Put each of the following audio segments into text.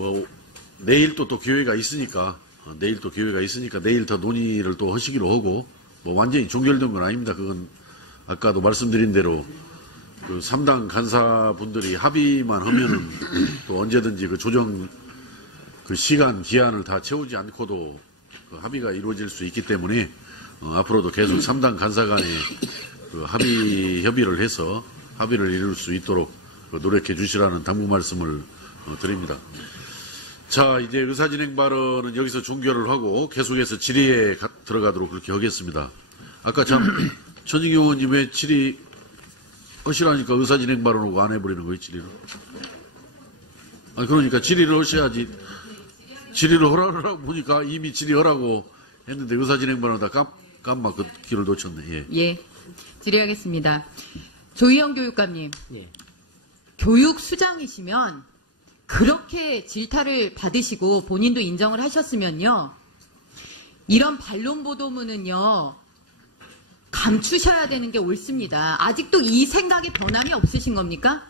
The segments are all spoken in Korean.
뭐 내일 또 기회가 있으니까 내일 더 논의를 또 하시기로 하고 뭐 완전히 종결된 건 아닙니다. 그건 아까도 말씀드린 대로 그 3당 간사분들이 합의만 하면은 또 언제든지 그 조정 그 시간 기한을 다 채우지 않고도 그 합의가 이루어질 수 있기 때문에 앞으로도 계속 3당 간사 간에 그 협의를 해서 합의를 이룰 수 있도록 노력해 주시라는 당부 말씀을 드립니다. 자, 이제 의사진행 발언은 여기서 종결을 하고 계속해서 질의에 들어가도록 그렇게 하겠습니다. 아까 참 천익경 의원님 왜 질의 하시라니까 의사진행 발언하고 안 해버리는 거예요, 질의를? 아니, 그러니까 질의를 하셔야지. 질의를 하라고 보니까 이미 질의하라고 했는데 의사진행 발언 다 깜막 그 길을 놓쳤네. 예. 예. 질의하겠습니다. 조희영 교육감님. 예. 교육 수장이시면 그렇게 질타를 받으시고 본인도 인정을 하셨으면요. 이런 반론 보도문은요. 감추셔야 되는 게 옳습니다. 아직도 이 생각에 변함이 없으신 겁니까?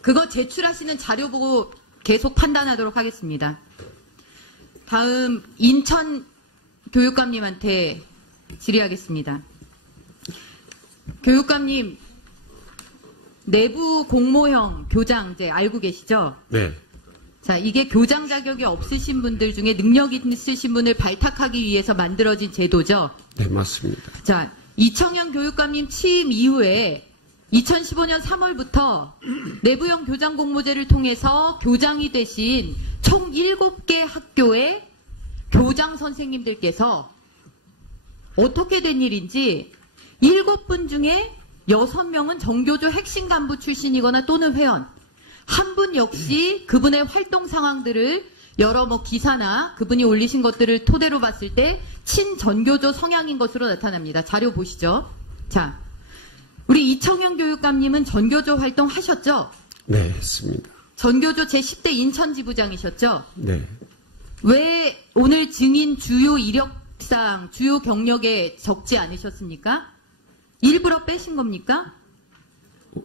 그거 제출하시는 자료 보고 계속 판단하도록 하겠습니다. 다음 인천 교육감님한테 질의하겠습니다. 교육감님, 내부 공모형 교장제 알고 계시죠? 네. 자, 이게 교장 자격이 없으신 분들 중에 능력 있으신 분을 발탁하기 위해서 만들어진 제도죠? 네, 맞습니다. 자, 이청현 교육감님 취임 이후에 2015년 3월부터 내부형 교장 공모제를 통해서 교장이 되신 총 7개 학교의 교장 선생님들께서 어떻게 된 일인지 7분 중에 6명은 정교조 핵심 간부 출신이거나 또는 회원, 한 분 역시 그분의 활동 상황들을 여러 기사나 그분이 올리신 것들을 토대로 봤을 때 친전교조 성향인 것으로 나타납니다. 자료 보시죠. 자, 우리 이청현 교육감님은 전교조 활동 하셨죠? 네, 했습니다. 전교조 제10대 인천지부장이셨죠? 네. 왜 오늘 증인 주요 이력상 주요 경력에 적지 않으셨습니까? 일부러 빼신 겁니까?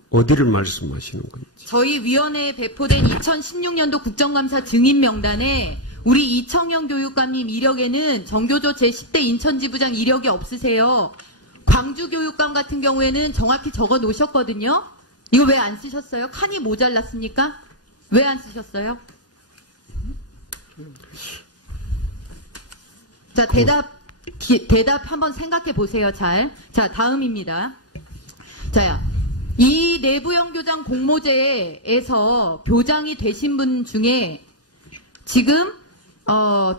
어디를 말씀하시는 건지. 저희 위원회에 배포된 2016년도 국정감사 증인 명단에 우리 이청현 교육감님 이력에는 전교조 제10대 인천지부장 이력이 없으세요. 광주 교육감 같은 경우에는 정확히 적어 놓으셨거든요. 이거 왜 안 쓰셨어요? 칸이 모자랐습니까? 왜 안 쓰셨어요? 자, 대답 한번 생각해 보세요, 잘. 자, 다음입니다. 자, 이 내부형 교장 공모제에서 교장이 되신 분 중에 지금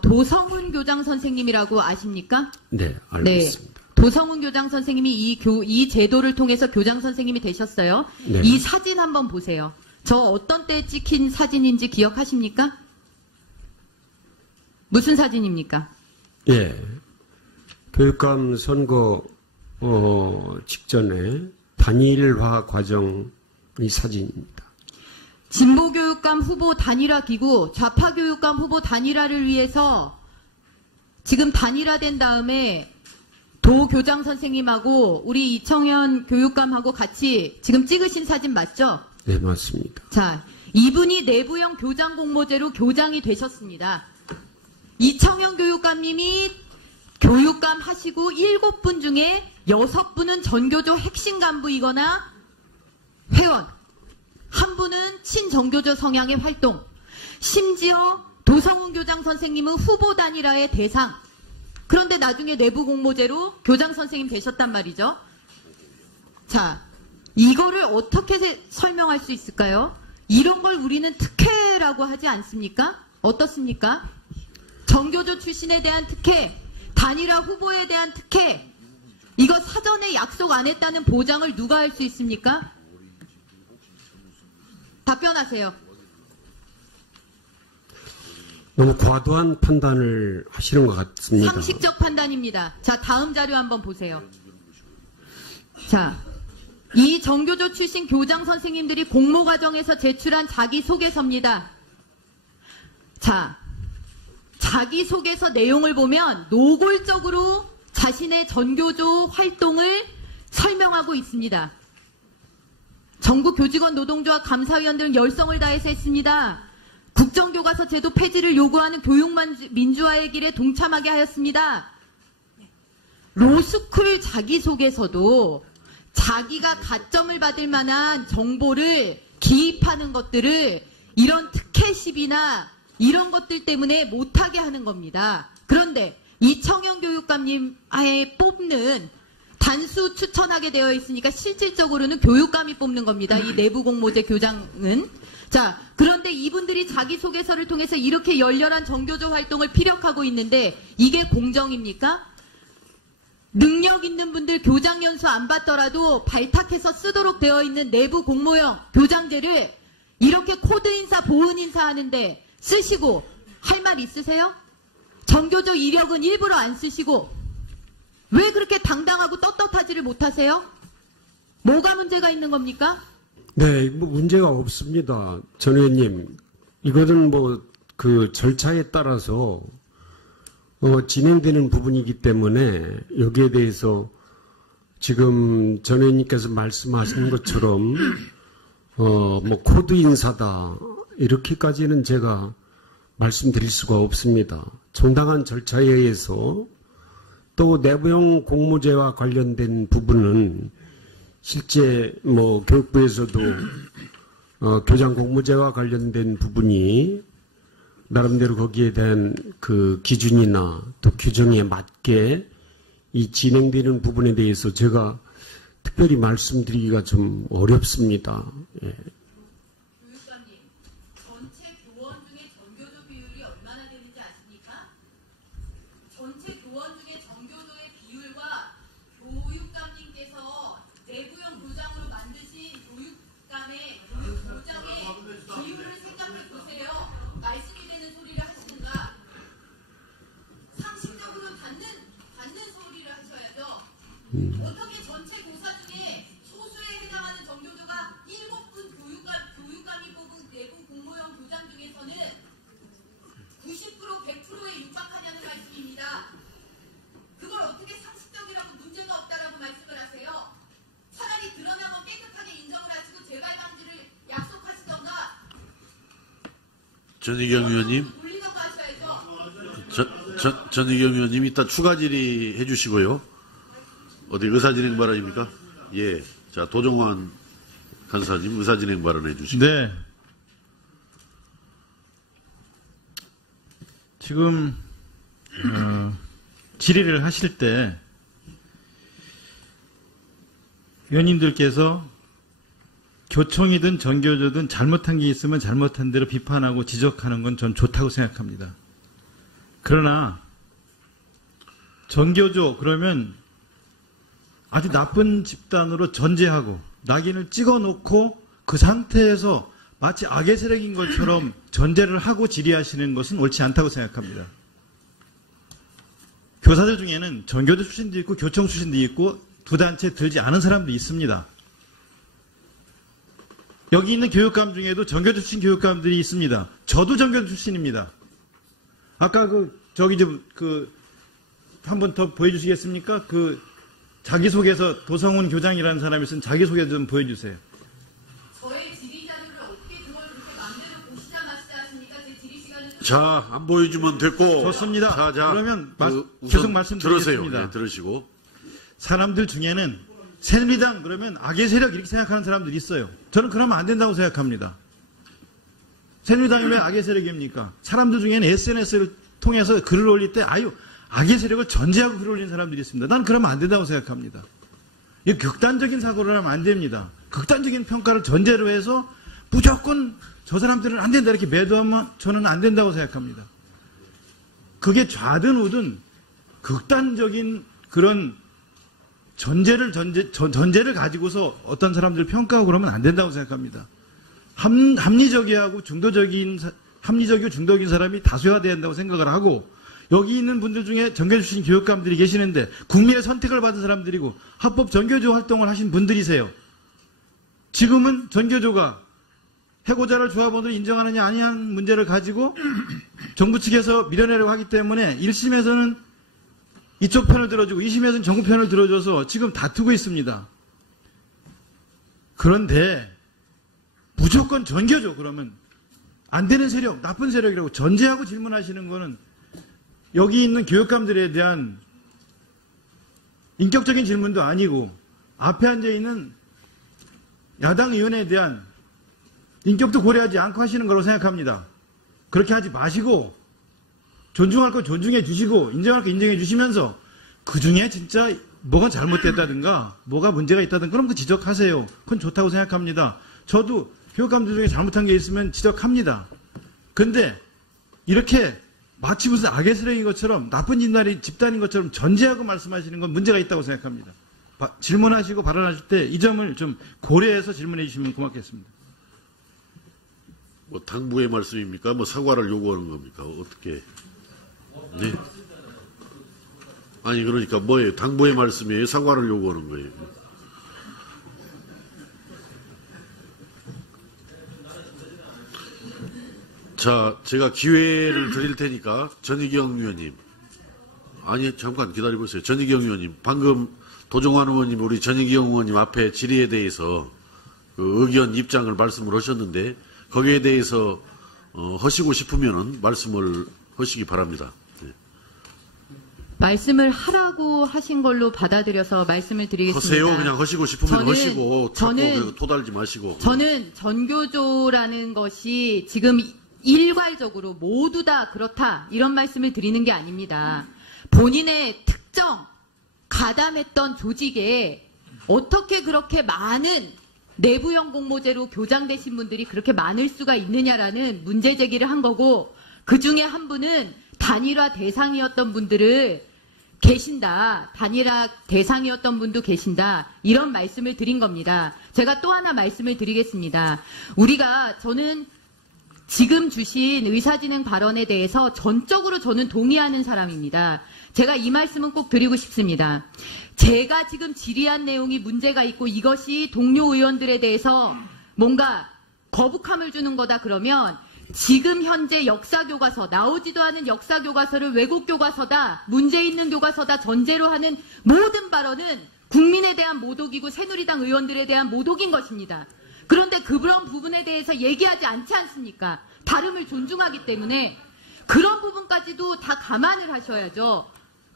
도성훈 교장 선생님이라고 아십니까? 네, 알고 있습니다. 도성훈 교장 선생님이 이 제도를 통해서 교장 선생님이 되셨어요. 네. 이 사진 한번 보세요. 저 어떤 때 찍힌 사진인지 기억하십니까? 무슨 사진입니까? 예. 교육감 선거 직전에 단일화 과정의 사진입니다. 진보교육감 후보 단일화 기구, 좌파교육감 후보 단일화를 위해서 지금 단일화된 다음에 도교장 선생님하고 우리 이청현 교육감하고 같이 지금 찍으신 사진 맞죠? 네, 맞습니다. 자, 이분이 내부형 교장 공모제로 교장이 되셨습니다. 이청현 교육감님이 교육감 하시고 7분 중에 6분은 전교조 핵심 간부이거나 회원, 한 분은 친정교조 성향의 활동, 심지어 도성훈 교장 선생님은 후보 단일화의 대상. 그런데 나중에 내부 공모제로 교장 선생님 되셨단 말이죠. 자, 이거를 어떻게 설명할 수 있을까요? 이런 걸 우리는 특혜라고 하지 않습니까? 어떻습니까? 정교조 출신에 대한 특혜, 단일화 후보에 대한 특혜, 이거 사전에 약속 안 했다는 보장을 누가 할 수 있습니까? 답변하세요. 너무 과도한 판단을 하시는 것 같습니다. 상식적 판단입니다. 자, 다음 자료 한번 보세요. 자, 이 정교조 출신 교장 선생님들이 공모 과정에서 제출한 자기소개서입니다. 자, 자기소개서 내용을 보면 노골적으로 자신의 전교조 활동을 설명하고 있습니다. 전국 교직원 노동조합 감사위원들은 열성을 다해서 했습니다. 국정교과서 제도 폐지를 요구하는 교육민주화의 길에 동참하게 하였습니다. 로스쿨 자기소개서도 자기가 가점을 받을 만한 정보를 기입하는 것들을 이런 특혜십이나 이런 것들 때문에 못하게 하는 겁니다. 그런데 이청영 교육감님 하에 뽑는 단수 추천하게 되어 있으니까 실질적으로는 교육감이 뽑는 겁니다. 이 내부 공모제 교장은. 자, 그런데 이분들이 자기소개서를 통해서 이렇게 열렬한 정교조 활동을 피력하고 있는데 이게 공정입니까? 능력 있는 분들 교장 연수 안 받더라도 발탁해서 쓰도록 되어 있는 내부 공모형 교장제를 이렇게 코드 인사, 보은 인사 하는데 쓰시고 할 말 있으세요? 정교조 이력은 일부러 안 쓰시고 왜 그렇게 당당하고 떳떳하지를 못하세요? 뭐가 문제가 있는 겁니까? 네, 뭐 문제가 없습니다. 전 의원님. 이거는 뭐 그 절차에 따라서 진행되는 부분이기 때문에 여기에 대해서 지금 전 의원님께서 말씀하신 것처럼 뭐 코드 인사다 이렇게까지는 제가 말씀드릴 수가 없습니다. 정당한 절차에 의해서 또 내부형 공모제와 관련된 부분은 실제 뭐 교육부에서도 교장 공모제와 관련된 부분이 나름대로 거기에 대한 그 기준이나 또 규정에 맞게 이 진행되는 부분에 대해서 제가 특별히 말씀드리기가 좀 어렵습니다. 예. 교육감님, 전체 교원 중에 전교조 비율이 얼마나 되는지 아십니까? 전체 교원 중에 전교조의 비율과 교육감님께서 내부형 교장으로 만드신 교장의 비율을 생각해 보세요. 말씀이 되는 소리를 하시든가 상식적으로 닿는 소리를 하셔야죠. 어떻게 전체 교사 중에 소수에 해당하는 정교조가 7분 교육감이 뽑은 내부 공모형 교장 중에서는 90% 100%에 육박하냐는 말씀입니다. 그걸 어떻게 상식적이라고 문제가 없다라고 말씀을 하세요? 차라리 드러나면 깨끗하게 인정을 하시고 재발 방지를 약속하시던가 전희경 의원님, 돌리던가 하셔야죠. 전희경 의원님 이따 추가 질의해 주시고요. 어디 의사진행 발언입니까? 예. 자, 도종환 간사님 의사진행 발언해 주시고. 네. 지금 질의를 하실 때 의원님들께서 교총이든 전교조든 잘못한 게 있으면 잘못한 대로 비판하고 지적하는 건 전 좋다고 생각합니다. 그러나 전교조 그러면 아주 나쁜 집단으로 전제하고 낙인을 찍어놓고 그 상태에서 마치 악의 세력인 것처럼 전제를 하고 질의하시는 것은 옳지 않다고 생각합니다. 교사들 중에는 전교조 출신도 있고 교총 출신도 있고 두 단체 들지 않은 사람도 있습니다. 여기 있는 교육감 중에도 전교조 출신 교육감들이 있습니다. 저도 전교조 출신입니다. 아까 한 번 더 보여주시겠습니까? 자기소개서 도성훈 교장이라는 사람이 쓴 자기소개 좀 보여주세요. 저의 질의 자료를 어떻게 그걸 그렇게 마음대로 보시자 마시자 하십니까? 제 질의 시간은 자, 안 보여주면 됐고. 좋습니다. 자, 그러면 우선 계속 말씀드리겠습니다. 들으세요. 네, 들으시고. 사람들 중에는 새누리당 그러면 악의 세력 이렇게 생각하는 사람들이 있어요. 저는 그러면 안 된다고 생각합니다. 새누리당이 왜 악의 세력입니까? 사람들 중에는 SNS를 통해서 글을 올릴 때 악의 세력을 전제하고 글을 올리는 사람들이 있습니다. 난 그러면 안 된다고 생각합니다. 이 극단적인 사고를 하면 안 됩니다. 극단적인 평가를 전제로 해서 무조건 저 사람들은 안 된다 이렇게 매도하면 저는 안 된다고 생각합니다. 그게 좌든 우든 극단적인 그런 전제를 가지고서 어떤 사람들을 평가하고 그러면 안 된다고 생각합니다. 합리적이고 중도적인 사람이 다수화돼야 한다고 생각을 하고 여기 있는 분들 중에 전교조 출신 교육감들이 계시는데 국민의 선택을 받은 사람들이고 합법 전교조 활동을 하신 분들이세요. 지금은 전교조가 해고자를 조합원으로 인정하느냐 아니냐는 문제를 가지고 정부 측에서 밀어내려고 하기 때문에 1심에서는 이쪽 편을 들어주고 2심에서는 정부 편을 들어줘서 지금 다투고 있습니다. 그런데 무조건 전교조 그러면 안 되는 세력, 나쁜 세력이라고 전제하고 질문하시는 거는 여기 있는 교육감들에 대한 인격적인 질문도 아니고 앞에 앉아 있는 야당 의원에 대한 인격도 고려하지 않고 하시는 거라고 생각합니다. 그렇게 하지 마시고 존중할 거 존중해 주시고 인정할 거 인정해 주시면서 그 중에 진짜 뭐가 잘못됐다든가 뭐가 문제가 있다든가 그럼 그 지적하세요. 그건 좋다고 생각합니다. 저도 교육감들 중에 잘못한 게 있으면 지적합니다. 근데 이렇게 마치 무슨 악의 세력인 것처럼 나쁜 집단인 것처럼 전제하고 말씀하시는 건 문제가 있다고 생각합니다. 질문하시고 발언하실 때 이 점을 좀 고려해서 질문해 주시면 고맙겠습니다. 뭐 당부의 말씀입니까? 뭐 사과를 요구하는 겁니까? 어떻게? 네? 아니 그러니까 뭐예요? 당부의 말씀이에요? 사과를 요구하는 거예요? 자, 제가 기회를 드릴 테니까 전희경 의원님. 아니 잠깐 기다려보세요. 전희경 의원님. 방금 도종환 의원님 우리 전희경 의원님 앞에 질의에 대해서 그 의견 입장을 말씀을 하셨는데 거기에 대해서 하시고 싶으면은 말씀을 하시기 바랍니다. 네. 말씀을 하라고 하신 걸로 받아들여서 말씀을 드리겠습니다. 하세요. 그냥 하시고 싶으면 하시고 자꾸 토달지 마시고. 저는 전교조라는 것이 지금 일괄적으로 모두 다 그렇다 이런 말씀을 드리는 게 아닙니다. 본인의 특정 가담했던 조직에 어떻게 그렇게 많은 내부형 공모제로 교장되신 분들이 그렇게 많을 수가 있느냐라는 문제 제기를 한 거고 그 중에 한 분은 단일화 대상이었던 분들을 계신다. 단일화 대상이었던 분도 계신다. 이런 말씀을 드린 겁니다. 제가 또 하나 말씀을 드리겠습니다. 저는 지금 주신 의사진행 발언에 대해서 전적으로 저는 동의하는 사람입니다. 제가 이 말씀은 꼭 드리고 싶습니다. 제가 지금 질의한 내용이 문제가 있고 이것이 동료 의원들에 대해서 뭔가 거북함을 주는 거다 그러면 지금 현재 역사교과서, 나오지도 않은 역사교과서를 왜곡 교과서다, 문제 있는 교과서다 전제로 하는 모든 발언은 국민에 대한 모독이고 새누리당 의원들에 대한 모독인 것입니다. 그런데 그런 부분에 대해서 얘기하지 않지 않습니까? 다름을 존중하기 때문에 그런 부분까지도 다 감안을 하셔야죠.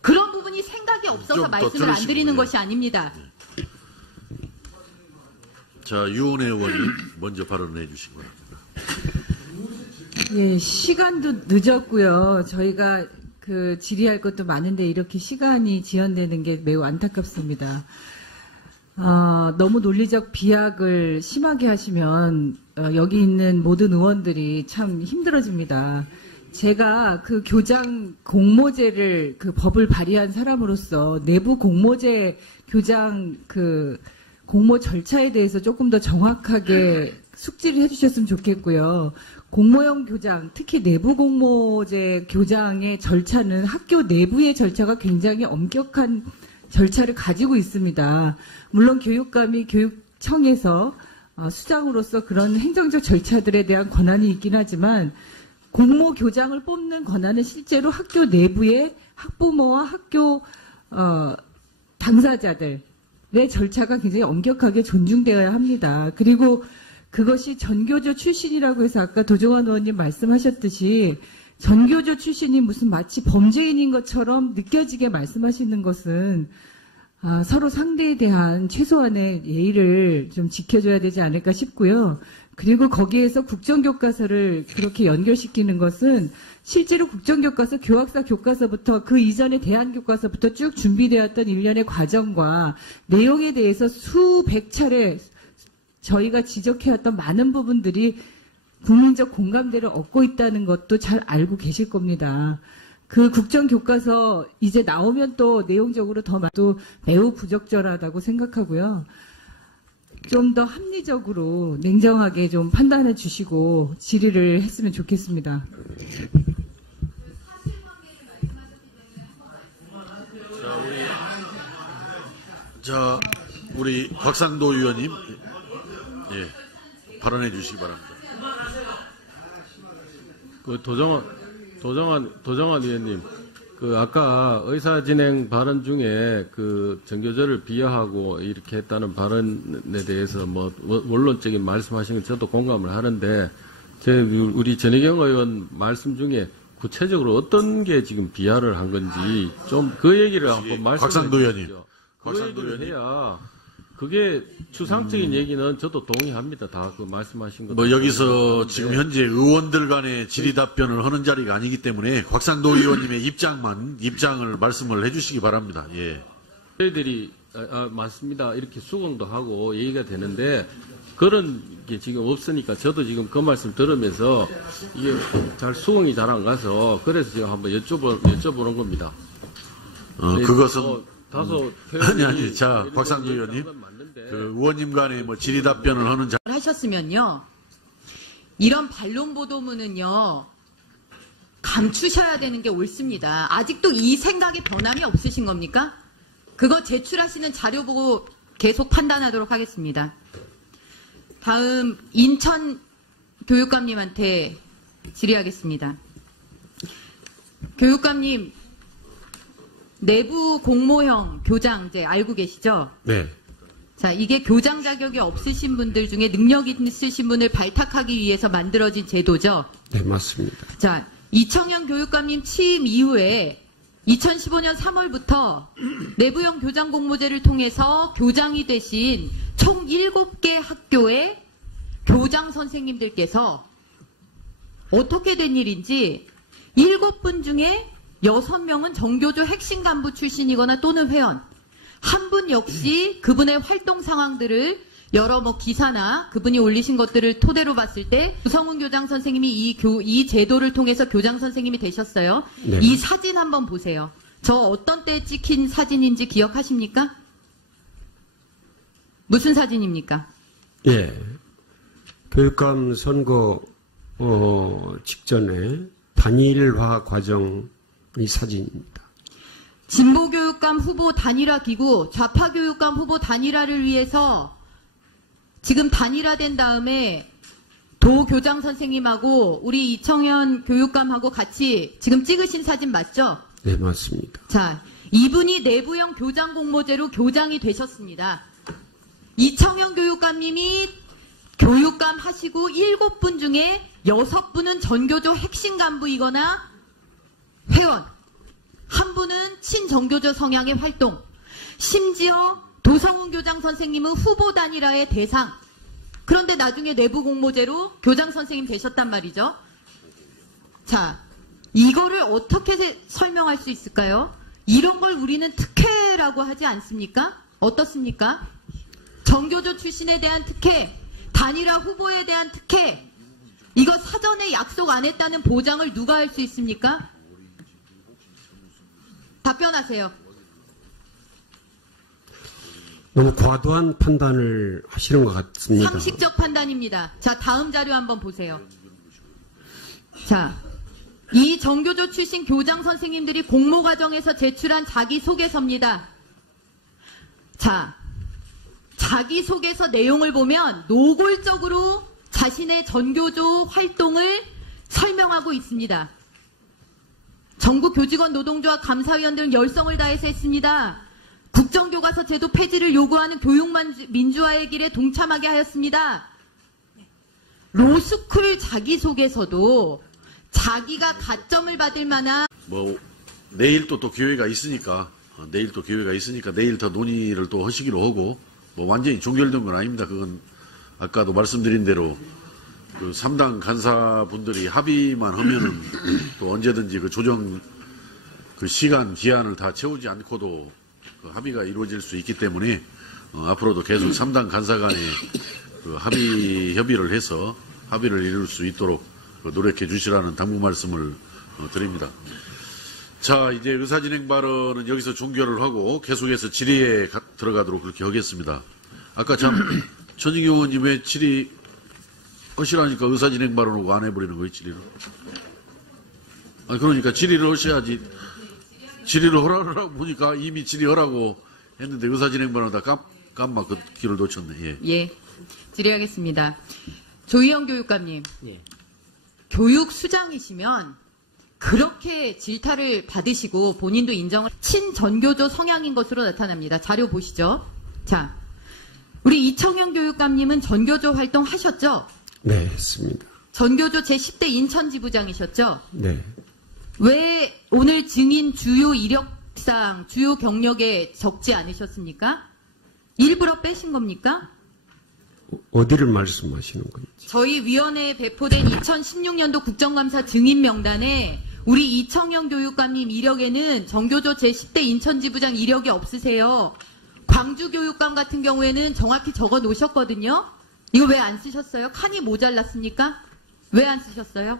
그런 부분이 생각이 없어서 말씀을 안 드리는 것이 아닙니다. 자, 유은혜 의원님 먼저 발언해 주시기 바랍니다. 예, 시간도 늦었고요. 저희가 질의할 것도 많은데 이렇게 시간이 지연되는 게 매우 안타깝습니다. 너무 논리적 비약을 심하게 하시면 여기 있는 모든 의원들이 참 힘들어집니다. 제가 그 교장 공모제를 그 법을 발의한 사람으로서 내부 공모제 교장 공모 절차에 대해서 조금 더 정확하게 숙지를 해주셨으면 좋겠고요. 공모형 교장, 특히 내부 공모제 교장의 절차는 학교 내부의 절차가 굉장히 엄격한 절차를 가지고 있습니다. 물론 교육감이 교육청에서 수장으로서 그런 행정적 절차들에 대한 권한이 있긴 하지만 공모 교장을 뽑는 권한은 실제로 학교 내부의 학부모와 학교 당사자들의 절차가 굉장히 엄격하게 존중되어야 합니다. 그리고 그것이 전교조 출신이라고 해서 아까 도종환 의원님 말씀하셨듯이 전교조 출신이 무슨 마치 범죄인인 것처럼 느껴지게 말씀하시는 것은 서로 상대에 대한 최소한의 예의를 좀 지켜줘야 되지 않을까 싶고요. 그리고 거기에서 국정교과서를 그렇게 연결시키는 것은 실제로 국정교과서, 교학사 교과서부터 그 이전의 대한교과서부터 쭉 준비되었던 일련의 과정과 내용에 대해서 수백 차례 저희가 지적해왔던 많은 부분들이 국민적 공감대를 얻고 있다는 것도 잘 알고 계실 겁니다. 그 국정교과서 이제 나오면 또 내용적으로 또 매우 부적절하다고 생각하고요. 좀 더 합리적으로 냉정하게 좀 판단해 주시고 질의를 했으면 좋겠습니다. 자, 우리 곽상도 의원님, 예, 발언해 주시기 바랍니다. 도정환 의원님, 아까 의사진행 발언 중에 전교조를 비하하고 이렇게 했다는 발언에 대해서 원론적인 말씀하신 건 저도 공감을 하는데, 우리 전혜경 의원 말씀 중에 구체적으로 어떤 게 지금 비하를 한 건지 좀 그 얘기를 한번 말씀해 곽상도 의원님. 주십시오. 그 곽상도 얘기를 의원님. 해야 그게 추상적인 얘기는 저도 동의합니다. 다 그 말씀하신 것. 뭐 여기서 지금 현재 의원들 간의 질의 답변을 하는 자리가 아니기 때문에 곽상도 의원님의 입장을 말씀을 해주시기 바랍니다. 예. 저희들이 맞습니다. 이렇게 수긍도 하고 얘기가 되는데 그런 게 지금 없으니까 저도 지금 그 말씀 들으면서 이게 잘 수긍이 잘 안 가서 그래서 지금 한번 여쭤보는 겁니다. 그것은 다소 아니. 자, 곽상도 의원님. 그 의원님 간의 뭐 질의 답변을 하는 자 하셨으면요. 이런 반론 보도문은요. 감추셔야 되는 게 옳습니다. 아직도 이 생각에 변함이 없으신 겁니까? 그거 제출하시는 자료 보고 계속 판단하도록 하겠습니다. 다음 인천 교육감님한테 질의하겠습니다. 교육감님, 내부 공모형 교장제 알고 계시죠? 네. 자, 이게 교장 자격이 없으신 분들 중에 능력 있으신 분을 발탁하기 위해서 만들어진 제도죠. 네, 맞습니다. 자, 이청영 교육감님 취임 이후에 2015년 3월부터 내부형 교장 공모제를 통해서 교장이 되신 총 7개 학교의 교장 선생님들께서 어떻게 된 일인지 7분 중에 6명은 정교조 핵심 간부 출신이거나 또는 회원, 한 분 역시 그분의 활동 상황들을 여러 기사나 그분이 올리신 것들을 토대로 봤을 때 우성훈 교장 선생님이 이 제도를 통해서 교장 선생님이 되셨어요. 네. 이 사진 한번 보세요. 저 어떤 때 찍힌 사진인지 기억하십니까? 무슨 사진입니까? 예. 교육감 선거 직전에 단일화 과정의 사진입니다. 진보교육감 후보 단일화 기구, 좌파교육감 후보 단일화를 위해서 지금 단일화된 다음에 도 교장 선생님하고 우리 이청현 교육감하고 같이 지금 찍으신 사진 맞죠? 네, 맞습니다. 자, 이분이 내부형 교장 공모제로 교장이 되셨습니다. 이청현 교육감님이 교육감 하시고 7분 중에 6분은 전교조 핵심 간부이거나 회원, 한 분은 친정교조 성향의 활동, 심지어 도성훈 교장 선생님은 후보 단일화의 대상. 그런데 나중에 내부 공모제로 교장 선생님 되셨단 말이죠. 자, 이거를 어떻게 설명할 수 있을까요? 이런 걸 우리는 특혜라고 하지 않습니까? 어떻습니까? 정교조 출신에 대한 특혜, 단일화 후보에 대한 특혜, 이거 사전에 약속 안 했다는 보장을 누가 할 수 있습니까? 답변하세요. 너무 과도한 판단을 하시는 것 같습니다. 상식적 판단입니다. 자, 다음 자료 한번 보세요. 자, 이 정교조 출신 교장 선생님들이 공모 과정에서 제출한 자기소개서입니다. 자, 자기소개서 내용을 보면 노골적으로 자신의 전교조 활동을 설명하고 있습니다. 전국 교직원 노동조합 감사위원 등 열성을 다해서 했습니다. 국정교과서 제도 폐지를 요구하는 교육민주화의 길에 동참하게 하였습니다. 로스쿨 자기소개서도 자기가 가점을 받을 만한 뭐 내일 또 기회가 있으니까 내일 더 논의를 또 하시기로 하고 뭐 완전히 종결된 건 아닙니다. 그건 아까도 말씀드린 대로 그 3당 간사분들이 합의만 하면은 또 언제든지 그 조정 그 시간 기한을 다 채우지 않고도 그 합의가 이루어질 수 있기 때문에 앞으로도 계속 3당 간사 간에 그 협의를 해서 합의를 이룰 수 있도록 노력해 주시라는 당부 말씀을 드립니다. 자, 이제 의사진행 발언은 여기서 종결을 하고 계속해서 질의에 들어가도록 그렇게 하겠습니다. 아까 참 천익 의원님 왜 질의 하시라니까 의사진행 발언하고 안 해버리는 거예요, 질의를. 아니, 그러니까 질의를 하셔야지. 질의를 하라고 보니까 이미 질의하라고 했는데 의사진행 발언하다 깜막 그 길을 놓쳤네. 예. 예, 질의하겠습니다. 조희영 교육감님. 예. 교육 수장이시면 그렇게 질타를 받으시고 본인도 인정을 친전교조 성향인 것으로 나타납니다. 자료 보시죠. 자, 우리 이청영 교육감님은 전교조 활동 하셨죠? 네, 했습니다. 전교조 제10대 인천지부장이셨죠? 네. 왜 오늘 증인 주요 이력상, 주요 경력에 적지 않으셨습니까? 일부러 빼신 겁니까? 어디를 말씀하시는 건지. 저희 위원회에 배포된 2016년도 국정감사 증인 명단에 우리 이청영 교육감님 이력에는 전교조 제10대 인천지부장 이력이 없으세요. 광주교육감 같은 경우에는 정확히 적어 놓으셨거든요. 이거 왜 안 쓰셨어요? 칸이 모자랐습니까? 왜 안 쓰셨어요?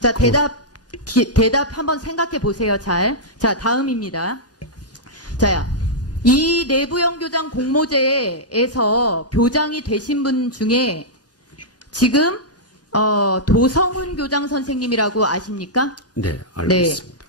자, 대답 한번 생각해 보세요, 잘. 자, 다음입니다. 자야. 이 내부형 교장 공모제에서 교장이 되신 분 중에 지금 도성훈 교장 선생님이라고 아십니까? 네, 알고 있습니다.